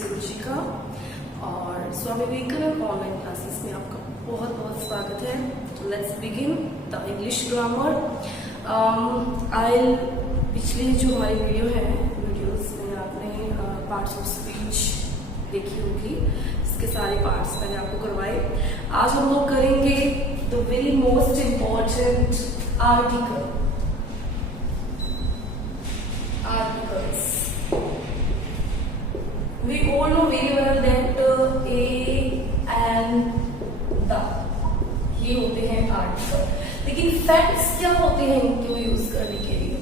से रुचिका और Swami Vivekananda online classes में आपका बहुत बहुत स्वागत है। Let's begin the English grammar. पिछली जो हमारी वीडियोस में आपने पार्ट्स ऑफ स्पीच देखी होगी, इसके सारे पार्ट्स मैंने आपको करवाए। आज हम लोग करेंगे the very most important articles. We all know very well that a and the ये होते हैं आर्टिकल, लेकिन फैक्ट्स क्या होते हैं इनको यूज करने के लिए,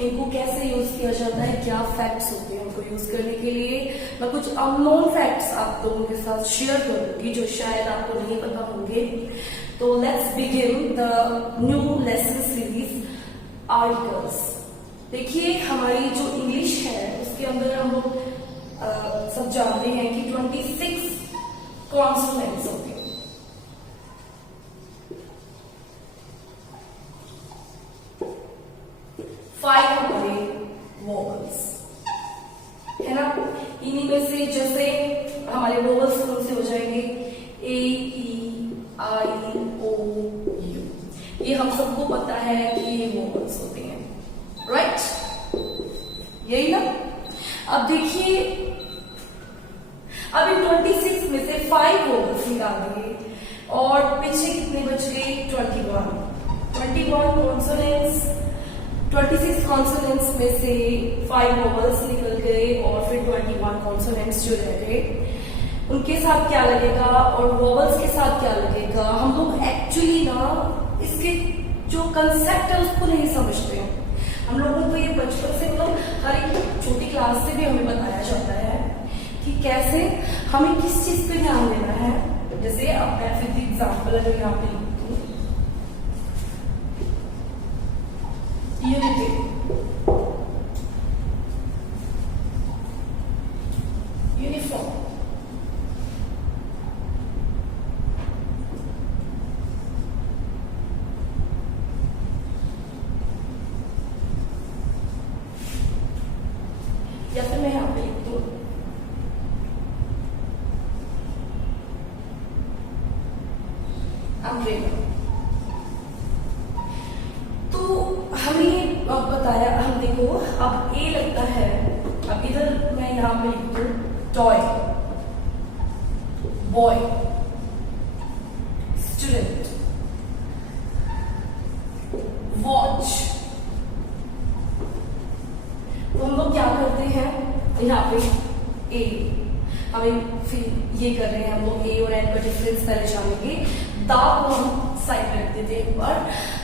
इनको कैसे यूज किया जाता है, क्या फैक्ट्स होते हैं इनको यूज करने के लिए। मैं कुछ अननोन फैक्ट्स आप लोगों के साथ शेयर करूंगी जो शायद आपको नहीं पता होंगे। तो let's begin the new lesson series articles. देखिए हमारी जो इंग्लिश है उसके अंदर हम लोग सब जानते हैं कि 26 कॉन्सोनेंट्स होते हैं। 5 हमारे वोवल्स है ना। इन्हीं में से जैसे हमारे वोवल्स कौन से हो जाएंगे, ए, ई, आई, ओ, यू। ये हम सबको पता है कि ये वोवल्स होते हैं, राइट? यही ना। अब देखिए, अभी 26 में से 5 वोवल्स निकाल दिए और पीछे कितने बच गए, 21 कॉन्सोनेंट्स। 26 कॉन्सोनेंट्स में से 5 वोवल्स निकल गए और फिर 21 कॉन्सोनेंट्स जो रह गए उनके साथ क्या लगेगा और वोवल्स के साथ क्या लगेगा। हम लोग एक्चुअली ना इसके जो कंसेप्ट है उसको नहीं समझते हैं। हम लोगों को ये बचपन से मतलब हर एक छोटी क्लास से भी हमें बताया जाता है कि कैसे हमें किस चीज पे ध्यान देना है। जैसे अब मैं फिर एग्जाम्पल अगर यहाँ पे लिखती हूँ, यूनिटी, यूनिफॉर्म, या फिर मैं यहाँ पे लिखती हूँ अम्ब्रेला। तो हमें बताया, हम देखो अब ए लगता है, अब इधर मैं यहाँ पे लिखती हूँ टॉय, बॉय, स्टूडेंट, वॉच। तो हम लोग क्या करते हैं, यहाँ पे ए, हमें फिर ये कर रहे हैं हम लोग ए और एन का डिफरेंस पहले जानेंगे। दा को हम साइड में रख देते हैं एक बार,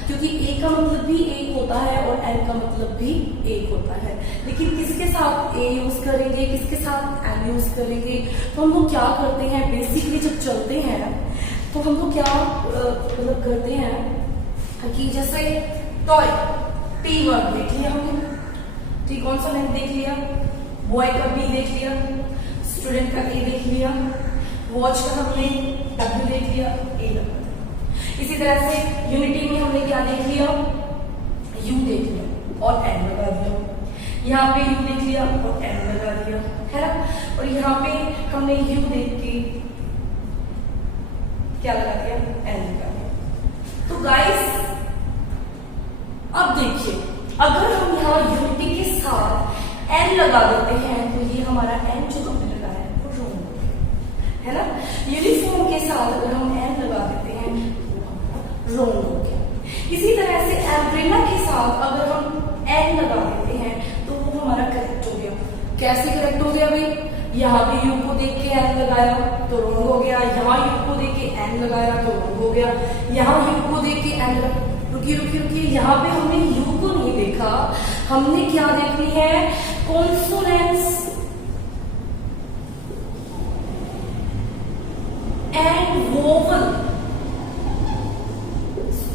क्योंकि ए का मतलब भी एक होता है और एन का मतलब भी एक होता है। लेकिन किसके साथ ए यूज करेंगे, किसके साथ एन यूज करेंगे। तो हम लोग क्या करते हैं, बेसिकली जब चलते हैं तो हम लोग क्या मतलब करते हैं कि जैसे टॉय, टी वर्ड देख लिया हमने, टी कॉन्सोनेंट देख लिया, बॉय का बी देख लिया, स्टूडेंट का ए देख लिया, वॉच का हमने डब्ल्यू देख लिया, ए लगा। इसी तरह से यूनिटी में हमने क्या देख लिया, यू देख लिया और एन लगा दिया। यहाँ पे यू देख लिया और एन लगा दिया, है ना। और यहाँ पे हमने यू देख के क्या लगा दिया, एन लगा दिया। तो गाइस अब देखिए, अगर हम यहाँ यूनिटी के साथ एन लगा देते हैं तो ये हमारा एन जो हमने लगाया है वो रॉन्ग हो गया, है ना। यूनिफॉर्म के साथ अगर हम एन लगा देते हैं तो हमारा रॉन्ग हो गया। इसी तरह से एम्ब्रेला के साथ अगर हम एन लगा देते हैं तो वो हमारा करेक्ट हो गया। कैसे करेक्ट हो गया भाई, यहाँ पे यू को देख के एन लगाया तो रॉन्ग हो गया, यहाँ यू को देख के एन लगाया तो रॉन्ग हो गया, यहाँ यू को देख के एन लगा। रुकिए, यहाँ पे हमने यू को नहीं देखा, हमने क्या देखनी है, कॉन्सोनेंट्स एंड वोवल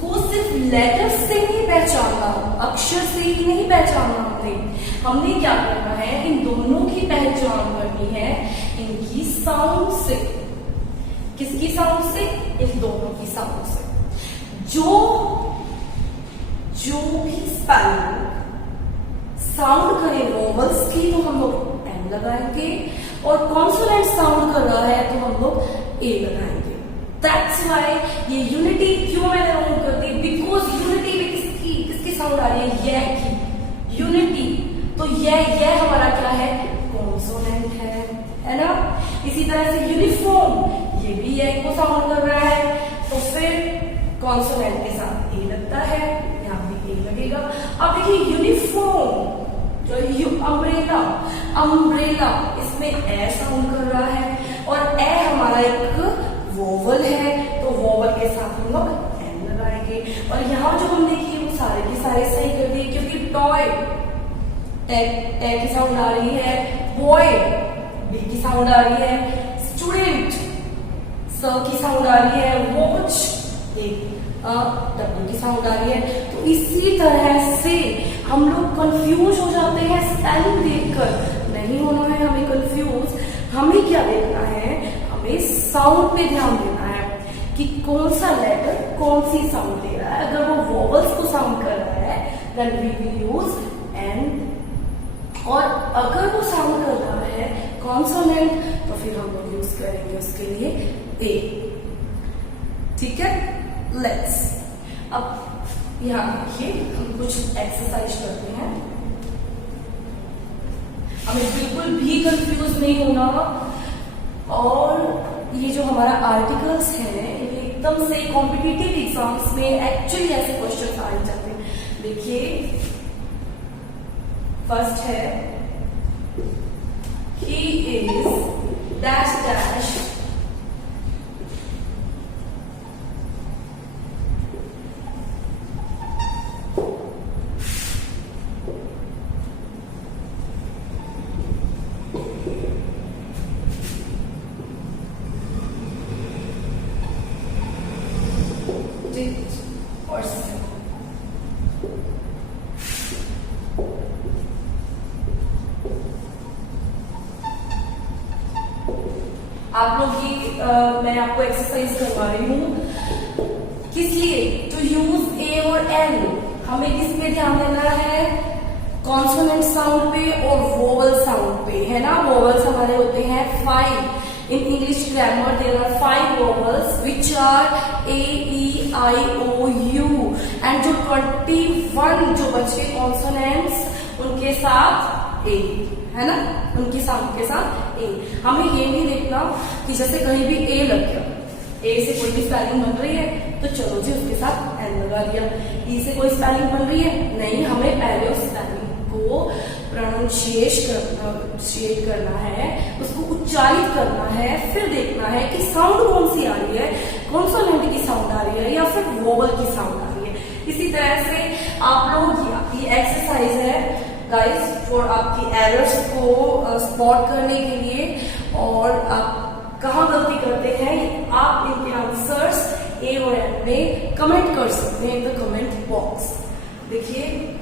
को सिर्फ लेटर्स से नहीं पहचानना, अक्षर से ही नहीं पहचानना। हमने क्या करना है, इन दोनों की पहचान करनी है इनकी साउंड से। किसकी साउंड से, इन दोनों की साउंड से। जो भी स्पेलिंग साउंड करे वोवल्स की तो हम लोग एन लगाएंगे, और कॉन्सोनेंट साउंड कर रहा है तो हम लोग ए लगाएंगे। दैट्स व्हाई ये यूनिटी क्यों मैंने ऑन कर दी, बिकॉज यूनिटी में किसकी साउंड आ रही है, ये की यूनिटी, तो ये हमारा क्या है, कॉन्सोनेंट है ना। इसी तरह से यूनिफॉर्म, ये भी ये को साउंड कर रहा है, तो फिर कॉन्सोनेंट के साथ ए लगता है, यहाँ भी ए लगेगा। अब देखिए यूनिफॉर्म, जो अम्ब्रेला, अम्ब्रेला इसमें ए साउंड कर रहा है, और ए हमारा एक वोवल है, तो वोवल के साथ हम लोग एन लगाएंगे। और यहाँ जो हमने किए वो सारे के सारे सही कर दिए, क्योंकि टॉय टे की साउंड आ रही है, बॉय बी की साउंड आ रही है, स्टूडेंट स की साउंड आ रही है, वॉच डब्ल्यू की साउंड आ रही है। तो इसी तरह से हम लोग कंफ्यूज हो जाते हैं स्पेलिंग देखकर। नहीं होना है हमें कंफ्यूज, हमें क्या देखना है, हमें साउंड पे ध्यान देना है कि कौन सा लेटर कौन सी साउंड दे रहा है। अगर वो वोवल्स को साउंड कर रहा है then we will use an, और अगर वो साउंड कर रहा है कॉन्सोनेंट तो फिर हम लोग यूज करेंगे उसके लिए ए। ठीक है, लेट्स अब यहाँ देखिए हम कुछ एक्सरसाइज करते हैं। हमें बिल्कुल भी कंफ्यूज नहीं होना, और ये जो हमारा आर्टिकल्स है ये एकदम से कॉम्पिटिटिव एग्जाम्स में एक्चुअली ऐसे क्वेश्चन आ जाते हैं। देखिए फर्स्ट है, he is dash dash person. आप लोग की मैं आपको एक्सरसाइज करवा रही हूँ, किस लिए, टू यूज ए और एन। हमें किस पे ध्यान देना है, कॉन्सोनेंट साउंड पे और वोवल साउंड पे, है ना। वोवल्स हमारे होते हैं 5 in English grammar. There are 5 vowels which are A, E, I, O, U, and जो 21 जो बचे कॉन्सोनेंट्स उनके साथ A, है ना, उनकी साउंड के साथ ए। हमें ये नहीं देखना कि जैसे कहीं भी ए लग गया, ए से कोई भी स्पेलिंग बन रही है तो चलो जी उसके साथ एन लगा दिया, ई से कोई स्पेलिंग बन रही है, नहीं, हमें पहले उस स्पेलिंग को प्रोनाउंशिएट करना है, उसको उच्चारित करना है, फिर देखना है कि साउंड कौन सी आ रही है, कॉन्सोनेंट की साउंड आ रही है या फिर वोवल की साउंड आ रही है। इसी तरह से आप लोग, ये एक्सरसाइज है गाइस फॉर आपकी एरर्स को स्पॉट करने के लिए, और आप कहाँ गलती करते हैं आप इनके आंसर्स ए और एन में कमेंट कर सकते हैं इन द कमेंट बॉक्स। देखिए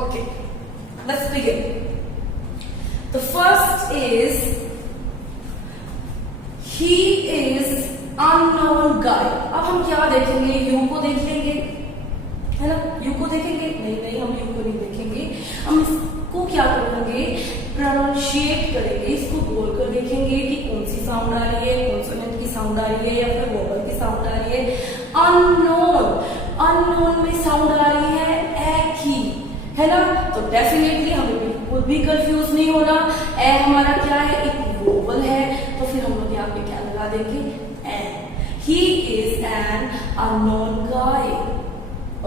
Okay, let's begin. The first is, he is unknown guy. अब हम क्या देखेंगे, यू को देख लेंगे, है ना, यू को देखेंगे, नहीं हम यू को नहीं देखेंगे, हम इसको क्या करेंगे, प्रोनाउंशिएट करेंगे, इसको बोलकर देखेंगे कि कौन सी साउंड आ रही है, कॉन्सोनेंट की साउंड आ रही है या फिर वोवल की साउंड आ रही है। अननोन में साउंड आ रही है ए की, है ना, तो डेफिनेटली हमें बिल्कुल भी कंफ्यूज नहीं होना। ए हमारा क्या है, एक वोवल है, तो फिर हम लोग यहाँ पे क्या लगा देंगे, an. He is an unknown guy.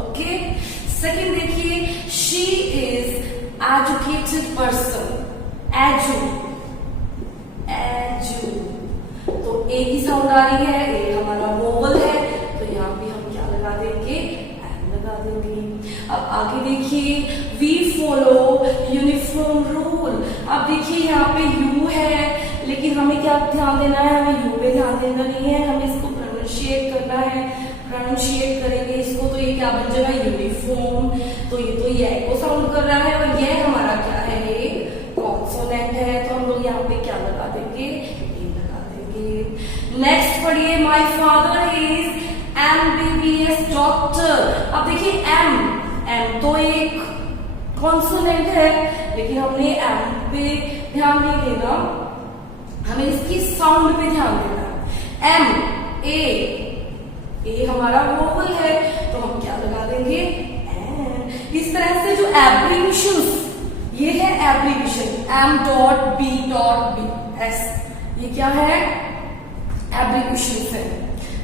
Okay, second देखिए, she is educated person, edu, तो ए की साउंड आ रही है, ए हमारा वोवल है, तो यहाँ पे हम क्या लगा देंगे, एन लगा देंगे। अब आगे देखिए, वी फॉलो यूनिफॉर्म रूल। अब देखिए यहाँ पे यू है, लेकिन हमें क्या ध्यान देना है, हमें यू पे ध्यान देना नहीं है, हमें इसको प्रोनाउंशिएट करना है, प्रोनाउंशिएट करेंगे इसको, तो ये क्या बन जाएगा, यूनिफॉर्म। तो ये एको साउंड कर रहा है और ये हमारा क्या है, एक कॉन्सोनेंट है, तो हम लोग यहाँ पे क्या लगा देंगे, ए लगा देंगे। नेक्स्ट पढ़िए, my father is MBBS doctor. अब देखिए एम तो एक कॉन्सोनेंट है, लेकिन हमने एम पे ध्यान नहीं देना, हमें इसकी साउंड पे ध्यान देना है। एम ए हमारा वोवल है, तो हम क्या लगा देंगे, एन। इस तरह से जो एब्रीविएशंस, ये है एब्रीविएशन, M.B.B.S, ये क्या है, एब्रीविएशंस है।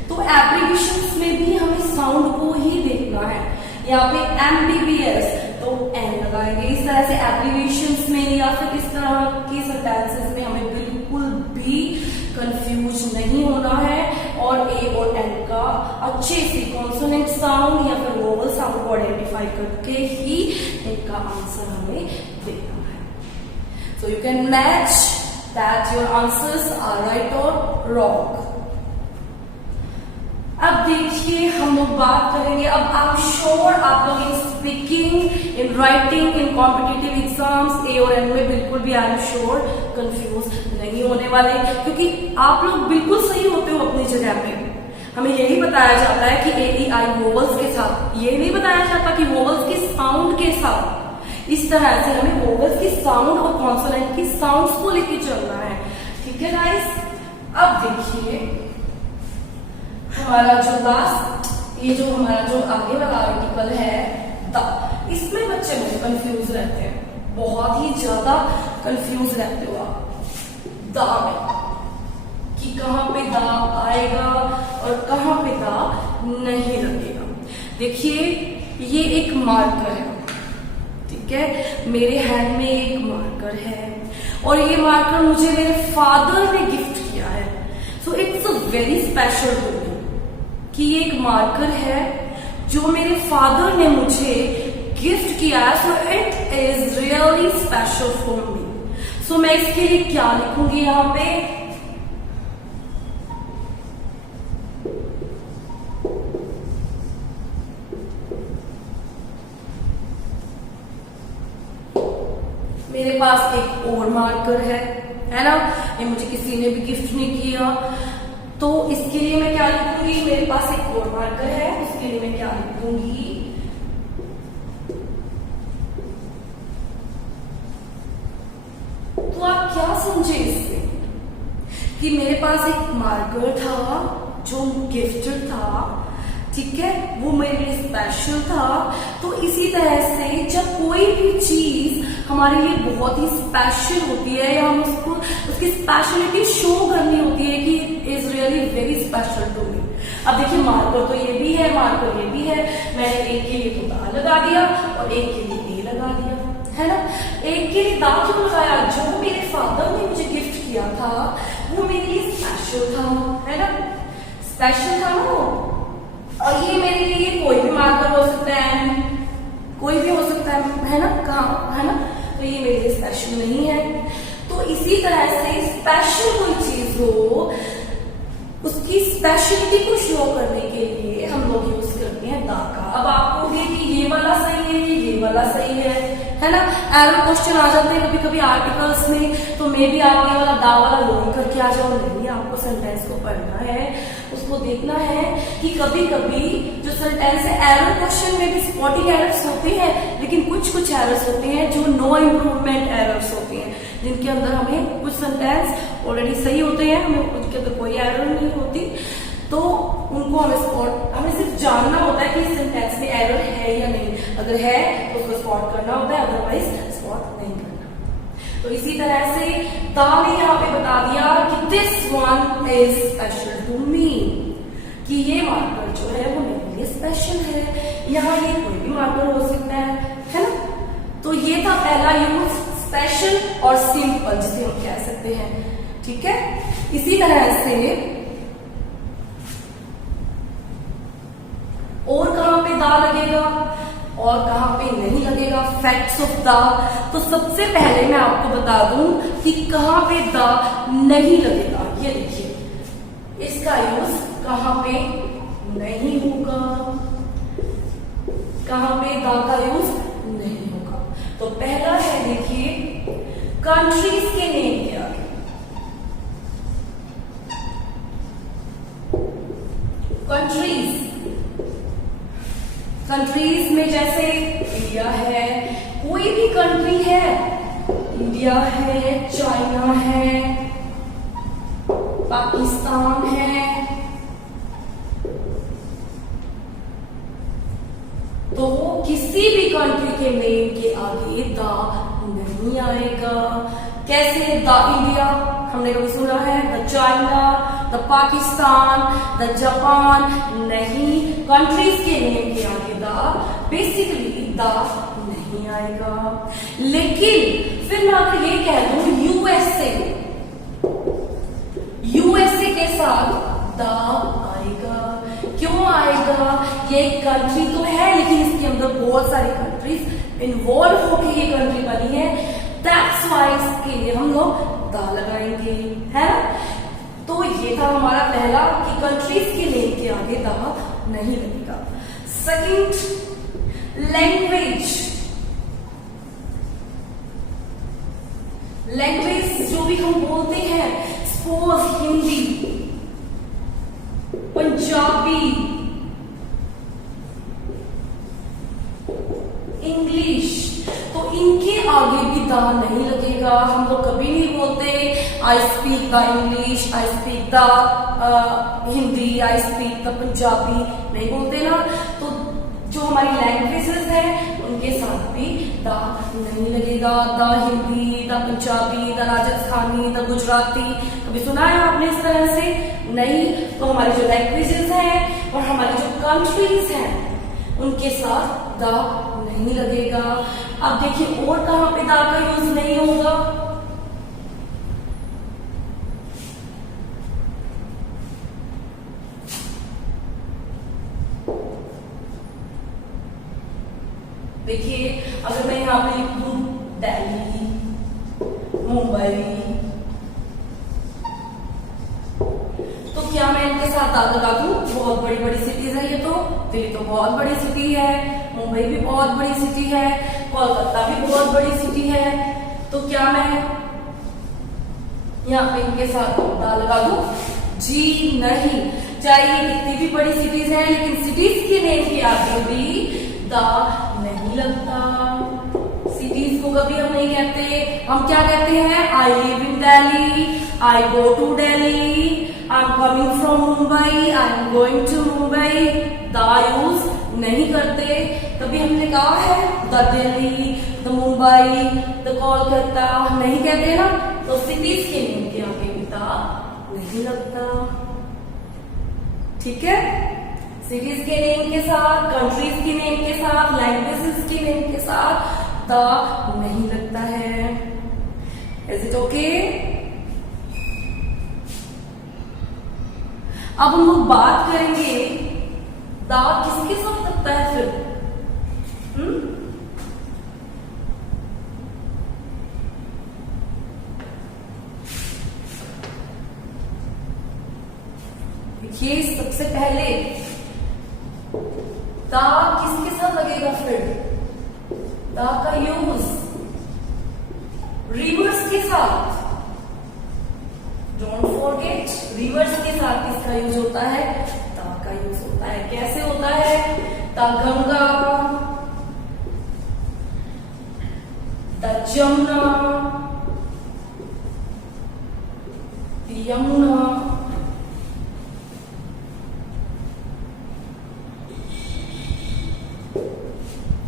तो एब्रीविएशंस में भी हमें साउंड को ही देखना है। यहाँ पे MBBS तो एन लगाएंगे। इस तरह से एब्रीविएशंस में या फिर इस तरह के सेंटेंसेस में हमें बिल्कुल भी कंफ्यूज नहीं होना है, और ए और एन का अच्छे से कॉन्सोनेंट साउंड या फिर वोवल साउंड को आइडेंटिफाई करके ही इनका आंसर हमें देना है। So you can match that your answers are right और रॉन्ग। अब देखिए हम लोग बात करेंगे, अब आई एम श्योर आप लोग in speaking, in writing, in competitive exams A और एन में बिल्कुल भी आई एम श्योर कंफ्यूज नहीं होने वाले, क्योंकि आप लोग बिल्कुल सही होते हो अपनी जगह पे। हमें यही बताया जाता है कि AEI वोवल्स के साथ, ये नहीं बताया जाता कि वोवल्स के साउंड के साथ। इस तरह से हमें वोवल्स की साउंड और कॉन्सोनेंट की साउंड्स को लेके चलना है, ठीक है गाइस। अब देखिए हमारा जो लास्ट, ये जो हमारा जो आगे वाला आर्टिकल है द, इसमें बच्चे बहुत कंफ्यूज रहते हैं, बहुत ही ज्यादा कंफ्यूज रहते हो आप द में, कि कहां पे द आएगा और कहां पे द नहीं लगेगा। देखिए ये एक मार्कर है, ठीक है, मेरे हैंड में एक मार्कर है, और ये मार्कर मुझे मेरे फादर ने गिफ्ट किया है। So it's a very special to me कि ये एक मार्कर है जो मेरे फादर ने मुझे गिफ्ट किया है। So it is really special for me. सो मैं इसके लिए क्या लिखूंगी यहाँ पे, मेरे पास एक और मार्कर है ना, ये मुझे किसी ने भी गिफ्ट नहीं किया, तो इसके लिए मैं क्या लिखूंगी, मेरे पास एक और मार्कर है, उसके लिए मैं क्या लिखूंगी, तो आप क्या समझे इससे कि मेरे पास एक मार्कर था जो गिफ्टेड था, ठीक है, वो मेरे लिए स्पेशल था। तो इसी तरह से जब कोई भी चीज हमारे लिए बहुत ही स्पेशल होती है, या हम उसको उसकी स्पेशलिटी शो करनी होती है कि is really very special to me. अब देखिए मार्कर तो ये भी है, मार्कर ये भी है, मैंने एक के लिए तो दा लगा दिया और एक के लिए ए लगा दिया, है ना। एक के लिए दा क्यों लगाया, जो मेरे फादर ने मुझे गिफ्ट किया था वो मेरे लिए स्पेशल था, है ना, स्पेशल था ना वो। और ये मेरे लिए कोई भी मार्कर हो सकता है, कोई भी हो सकता है ना, कहाँ, है ना, तो ये मेरे लिए स्पेशल नहीं है। तो इसी तरह से स्पेशल कोई चीज हो, उसकी स्पेशलिटी को शो करने के लिए हम लोग यूज करते हैं दा का। अब आप कहोगे कि ये वाला सही है, ये वाला सही है ना। एरर क्वेश्चन आ जाते हैं कभी कभी आर्टिकल्स में, तो मे भी आप ये वाला दा वाला लोग करके आ जाओ, नहीं, आपको सेंटेंस को पढ़ना है, उसको देखना है कि कभी कभी जो सेंटेंस है, एरर क्वेश्चन में भी स्पॉटिंग एरर्स होते हैं, लेकिन कुछ कुछ एरर्स होते हैं जो नो इम्प्रूवमेंट एरर्स होते हैं, जिनके अंदर हमें कुछ सेंटेंस ऑलरेडी सही होते हैं, हमें उनके अंदर कोई एरर नहीं होती, तो उनको हमें सिर्फ जानना होता है कि इस सेंटेंस में एरर है या नहीं। अगर है तो उसको स्पॉट करना होता है, अदरवाइज स्पॉट नहीं करना। तो इसी तरह से दा ने यहाँ पे बता दिया कि this one is special to me, कि ये मार्कर जो है वो मेरे लिए स्पेशल है। यहाँ ये कोई भी मार्कर हो सकता है ना। तो ये था पहला यूज, स्पेशल और सिंपल, जिसे हम कह सकते हैं, ठीक है। इसी तरह से और कहां पे दा लगेगा और कहां पे नहीं लगेगा, फैक्ट्स ऑफ दा। तो सबसे पहले मैं आपको बता दूं कि कहां पे दा नहीं लगेगा। ये देखिए, इसका यूज कहां पे नहीं होगा, कहां पे द का यूज नहीं होगा। तो पहला है देखिए कंट्रीज के नेम के आगे, कंट्रीज, कंट्रीज में जैसे इंडिया है, कोई भी कंट्री है, इंडिया है, चाइना है, पाकिस्तान है, तो किसी भी कंट्री के नेम के आगे द नहीं आएगा। कैसे द इंडिया हमने कभी सुना है, the China, the Pakistan, the Japan, नहीं, कंट्रीज के नेम के आगे द बेसिकली द नहीं आएगा। लेकिन फिर मैं अगर ये कह दूं यूएसए, यूएसए के साथ द आएगा। क्यों आएगा? ये एक कंट्री तो है लेकिन इसके अंदर बहुत सारी कंट्रीज इन्वॉल्व होकर ये कंट्री बनी है, दैट्स व्हाई इसके लिए हम लोग द लगाएंगे, है ना। तो ये था हमारा पहला कि कंट्रीज के नेम के आगे द नहीं लगेगा। सेकंड, लैंग्वेज, लैंग्वेज जो भी हम बोलते हैं, सपोज हिंदी, पंजाबी, इंग्लिश, तो इनके आगे भी द नहीं लगेगा। हम लोग कभी नहीं बोलते I speak the English, I speak the Hindi, I speak the Punjabi, नहीं बोलते ना। तो जो हमारी लैंग्वेजेस हैं उनके साथ भी द नहीं लगेगा। The Hindi, the Punjabi, the Rajasthani, the Gujarati, कभी सुना है आपने इस तरह से? नहीं। तो हमारी जो लैंग्वेजेस हैं और हमारी जो कंट्रीज हैं उनके साथ द नहीं लगेगा। अब देखिए और कहां पे द का यूज नहीं होगा, देखिए अगर मैं यहां पे लिख दूं दिल्ली, मुंबई, तो क्या मैं इनके साथ द लगा दूं? बहुत बड़ी बड़ी सिटीज है ये तो, दिल्ली तो बहुत बड़ी सिटी है, मुंबई भी बहुत बड़ी सिटी है, कोलकाता भी बहुत बड़ी सिटी है, तो क्या मैं यहाँ पे इनके साथ द लगा दूं? जी नहीं। चाहे ये कितनी भी बड़ी सिटीज है लेकिन सिटीज के नेम के आगे भी द नहीं लगता। सिटीज को कभी हम नहीं कहते, हम क्या कहते हैं? I live in Delhi, I go to Delhi, I am coming from Mumbai, I am going to Mumbai, the use नहीं करते। कभी हमने कहा है the Delhi, the Mumbai, the Kolkata, नहीं कहते ना। तो सिटीज के नेम के आगे भी द नहीं लगता, ठीक है। सिटीज के नेम के साथ, कंट्रीज के नेम के साथ, लैंग्वेजेस के नेम के साथ द नहीं लगता है। Is it okay? अब हम लोग बात करेंगे द किसके साथ लगता है फिर? देखिए सबसे पहले द किसके साथ लगेगा फिर? द का यूज रिवर्स के साथ, डोंट फॉरगेट, रिवर्स के साथ किसका यूज होता है? द का यूज होता है। कैसे होता है? द गंगा, द जमुना, यमुना,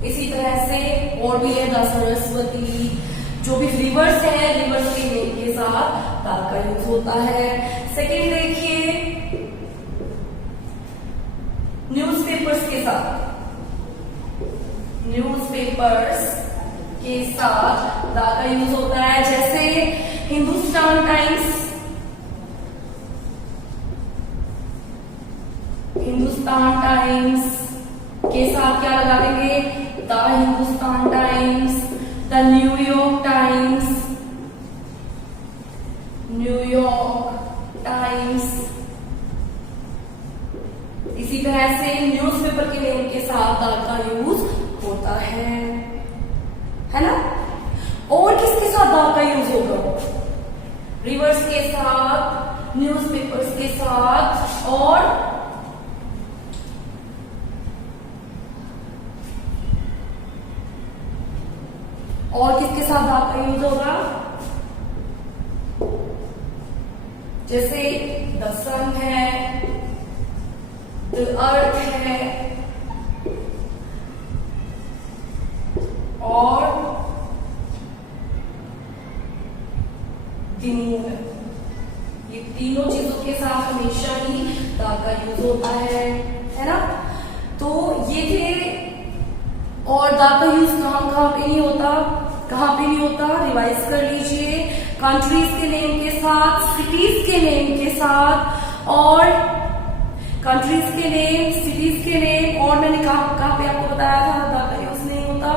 इसी तरह से और भी है द सरस्वती। जो भी रिवर्स है, रिवर्स के नेम के साथ द का यूज होता है। सेकेंड देखिए न्यूज़पेपर्स के साथ, न्यूज़पेपर्स के साथ द का यूज होता है। जैसे हिंदुस्तान टाइम्स, हिंदुस्तान टाइम्स के साथ क्या लगा देंगे? The Hindustan times, the New York times, New York times, इसी तरह से न्यूज़पेपर के नेम के साथ द का यूज होता है ना। और किसके साथ द का यूज होगा? रिवर्स के साथ, न्यूज़पेपर्स के साथ, और किसके साथ द का यूज होगा? जैसे द सन है, द अर्थ है, और द मून है। ये तीनों चीजों के साथ हमेशा ही द का यूज होता है ना। तो ये थे। और द का यूज कहां पे नहीं होता, कहां पे नहीं होता, रिवाइज कर लीजिए। कंट्रीज के नेम के साथ, सिटीज के नेम के साथ, और कंट्रीज के नेम, सिटीज के नेम, और मैंने कहां पे आपको बताया था द का यूज नहीं होता।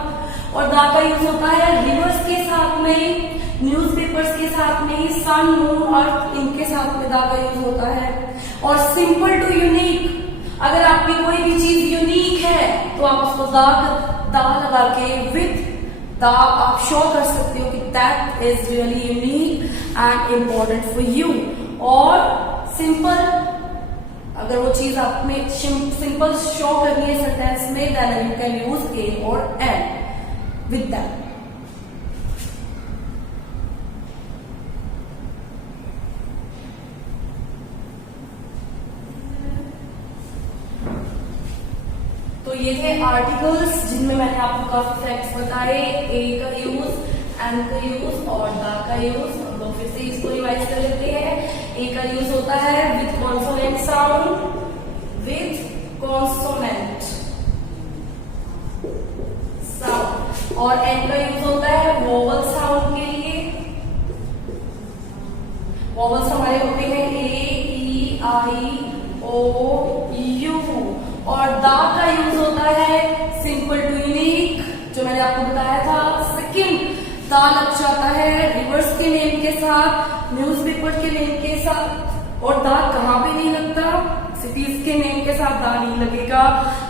और द का यूज होता है रिवर्स के साथ में, न्यूज़पेपर्स के साथ में, सन, मून, अर्थ, इनके साथ में द का यूज होता है। और सिंपल टू यूनिक, अगर आपकी कोई भी चीज यूनिक है तो आप उसको द लगा के विद द आप शो कर सकते हो कि that is really unique and important for you. और सिंपल, अगर वो चीज आप में सिंपल शो करनी है सेंटेंस में, देन यू कैन यूज ए और एन विद दैट। तो ये थे आर्टिकल्स जिनमें मैंने आपको काफी फैक्ट्स बताए। ए का यूज, एन का यूज और द का यूज। हम लोग फिर से इसको रिवाइज कर लेते हैं। ए का यूज होता है with consonant sound, with consonant sound. और एन का यूज होता है वोवल साउंड के लिए। वोवल्स हमारे होते हैं ए, ई, आई, ओ, यू। और द का यूज होता है सिंपल टू यूनिक, जो मैंने आपको बताया था। सेकंड, द लग जाता है रिवर्स के नेम के साथ, न्यूज़पेपर के नेम के साथ। और द कहां पे नहीं लगता? सिटीज के नेम के साथ द नहीं लगेगा।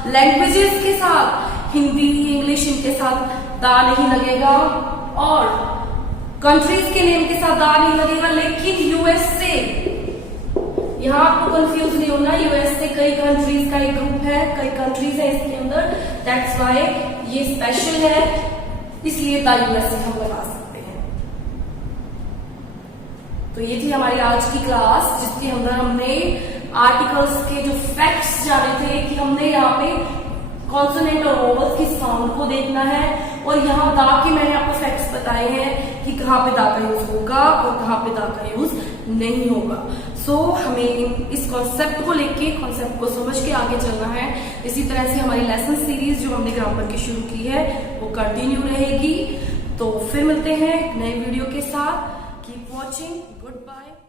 लैंग्वेजेस के साथ, हिंदी, इंग्लिश, इनके साथ द नहीं लगेगा। और कंट्रीज के नेम के साथ द नहीं लगेगा। लेकिन यूएसए, यहाँ आपको कंफ्यूज नहीं होना, यूएसए कई कंट्रीज का एक ग्रुप है, कई कंट्रीज है इसके अंदर, दैट्स व्हाई ये स्पेशल है, इसलिए द यूएसए हम लगा सकते हैं। तो ये थी हमारी आज की क्लास, जिसके अंदर हमने आर्टिकल्स के जो फैक्ट्स जाने थे कि हमने यहाँ पे कॉन्सोनेंट और वोवल्स की साउंड को देखना है। और यहाँ द के मैंने आपको फैक्ट्स बताए हैं कि कहाँ पे द का यूज होगा और कहाँ पे द का यूज नहीं होगा। सो हमें इस कॉन्सेप्ट को लेके, कॉन्सेप्ट को समझ के आगे चलना है। इसी तरह से हमारी लेसन सीरीज जो हमने ग्रामर की शुरू की है वो कंटिन्यू रहेगी। तो फिर मिलते हैं नए वीडियो के साथ। Keep watching, good bye.